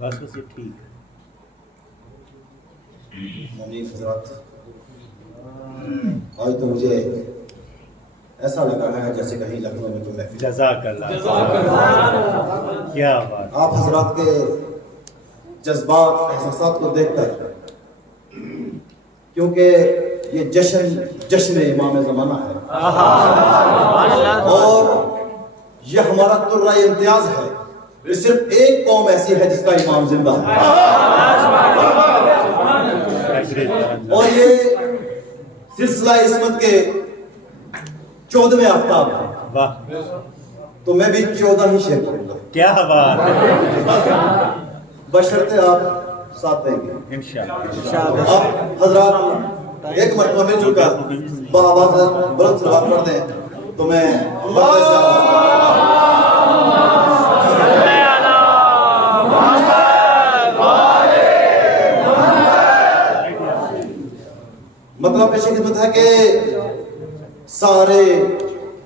بس یہ ٹھیک ہے. منیف حضرات، آج تو مجھے ایسا لگ رہا ہے جیسے کہیں لکھنؤ میں کوئی محفل. جزاک اللہ. کیا بات. آپ حضرات کے جذبات احساسات کو دیکھ کر، کیونکہ یہ جشن امام زمانہ ہے اور یہ ہمارا ترہ امتیاز ہے کہ صرف ایک قوم ایسی ہے جس کا امام زندہ ہے، اور یہ سلسلہ عصمت کے 14ویں آفتاب ہے. واہ، تو میں بھی 14 ہی شیئر کروں گا. کیا بات ہے. بشرطے آپ ساتھ دیں گے انشاءاللہ. آپ حضرات ایک مرتبہ مل چل کر بآواز بلند صلوات پڑھ دیں تو میں مطلب پیش خدمت ہے کہ سارے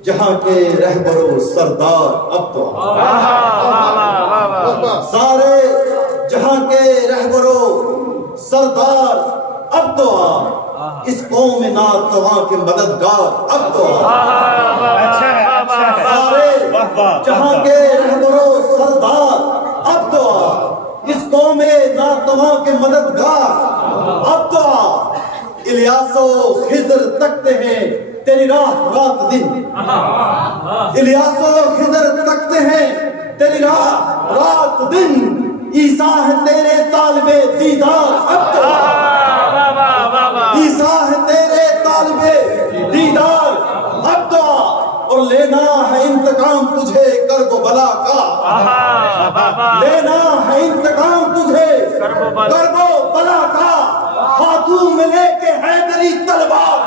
جہاں کے رہبر و سردار اب تو سارے جہاں کے رہبر و سردار اب تو اس قوم ناتواں کے مددگار اب تو سارے جہاں کے رہبر و سردار اب تو اس قوم ناتواں کے مددگار اب تو الیاس و خضر تکتے ہیں تیری راہ رات دن. الیاس و خضر تکتے ہیں تیری راہ رات دن. عیسیٰ ہے تیرے طالب دیدار اب تو عیسیٰ ہے تیرے طالب دیدار اب تو اور لینا ہے انتقام تجھے کرب و بلا کا. لینا ہے انتقام تجھے کرب و بلا کا. ہاتھوں میں لے کے حیدری تلوار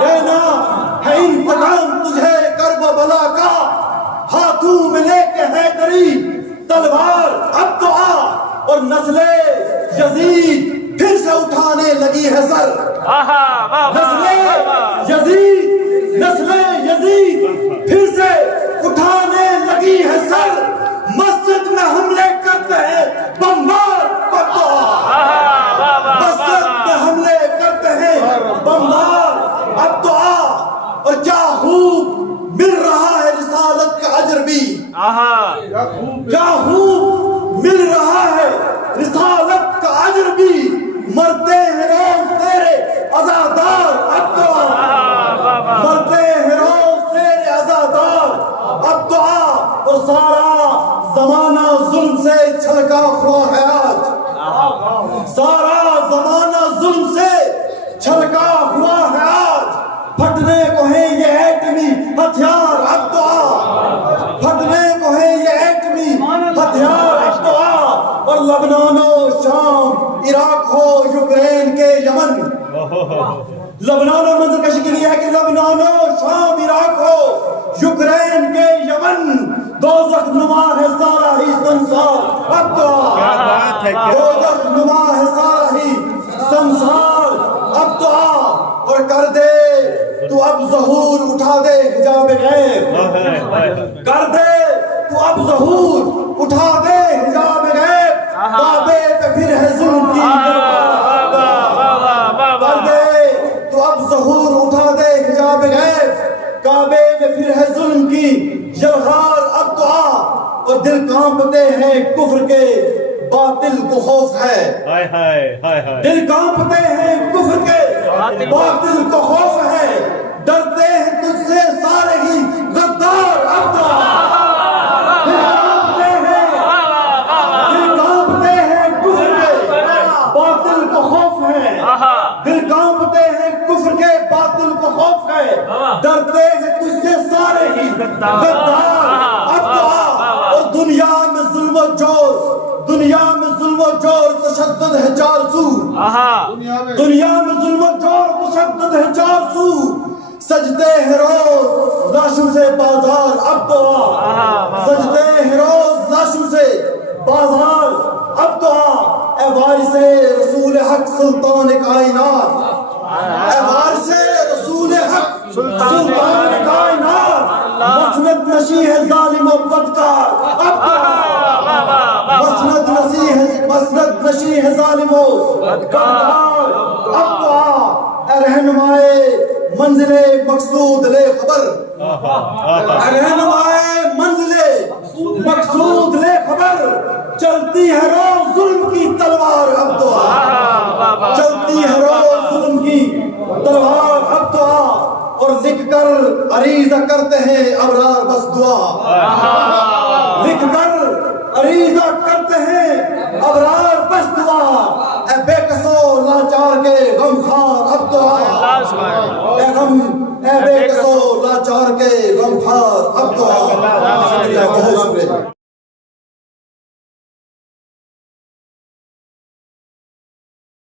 لینا ہے انتقام تجھے کرب و بلا کا. ہاتھوں میں لے کے حیدری تلوار اب تو آ اور نسل یزید پھر سے اٹھانے لگی ہے سر. نسل یزید پھر سے اٹھانے لگی ہے سر. مسجد میں حملے کرتے ہیں بمبار اب تو مسجد میں حملے کرتے ہیں بمبار اب تو اور کیا خوب مل رہا ہے رسالت کا اجر بھی. کیا خوب مل رہا ہے رسالت کا اجر بھی. مرتے ہیں روز تیرے عزادار اب تو مرتے ہیں روز تیرے عزادار اب تو اور سارا زمانہ ظلم سے چھلکا ہوا ہے آج. سارا زمانہ ظلم سے چھلکا ہوا ہے آج. پھٹنے کو ہے یہ ایٹمی ہتھیار اب تو پھٹنے کو ہے یہ ایٹمی ہتھیار اب تو اور لبنان و شام عراق ہو یوکرین کے یمن. لبنان اور منظر کشی کے لیے ہے کہ لبنان و شام عراق ہو یوکرین کے یمن. دوزخ نما ہے سارا ہی سنسار اب تو دوزخ نما ہے سارا ہی سنسار اب تو اور کر دے تو اب ظہور اٹھا دے حجاب غیب. کر دے تو اب ظہور اٹھا دے حجاب غیب. کعبے پہ پھر ہے ظلم کی کر دے تو اب ظہور اٹھا دے حجاب غیب. کعبے میں پھر ہے ظلم کی یلغار اب تو اور دل کانپتے ہیں کفر کے باطل کو خوف ہے. دل کانپتے ہیں کفر کے باطل کو خوف ہے. ڈرتے ہیں تجھ سے سارے ہی غدار اب تو دل کانپتے ہیں کفر کے باطل کو خوف ہے. دل کانپتے ہیں کفر کے باطل کو خوف ہے. ڈرتے ہیں تجھ سے سارے ہی غدار اب تو اور دنیا میں ظلم و جور تشدد ہے چار سو. دنیا میں ظلم و جور تشدد ہے چار سو. سجدے ہیں روز لاشوں سے بازار اب تو سجدے ہیں روز لاشوں سے بازار اب تو اے وارث رسول حق سلطان کائنات. اے وارث رسول حق سلطان کائنات. مسند میں نشی ہے ظالم و بدکار اب تو آ مسند نشی ہے ظالم و بدکار اب تو آ اے رہنمائے منزل مقصود لے خبر اے رہنمائے منزل مقصود لے خبر چلتی ہے روز ظلم کی تلوار اب تو آ چلتی ہے روز ظلم کی تلوار اب تو آ اور لکھ کر عریضہ کرتے ہیں ابرار بس دعا لکھ کر عریضہ کرتے ہیں ابرار بس دعا اے بے کسو لاچار کے غم خار اب تو آ اے بے کسو لاچار کے غم خار اب تو آ بہت شکریہ